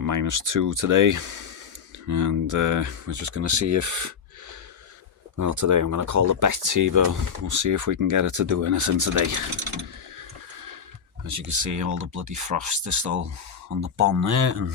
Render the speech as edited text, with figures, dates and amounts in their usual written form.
at -2 today, and we're just going to see if, well, today I'm going to call the Betsy, but we'll see if we can get her to do anything today. As you can see, all the bloody frost is still on the bottom there, and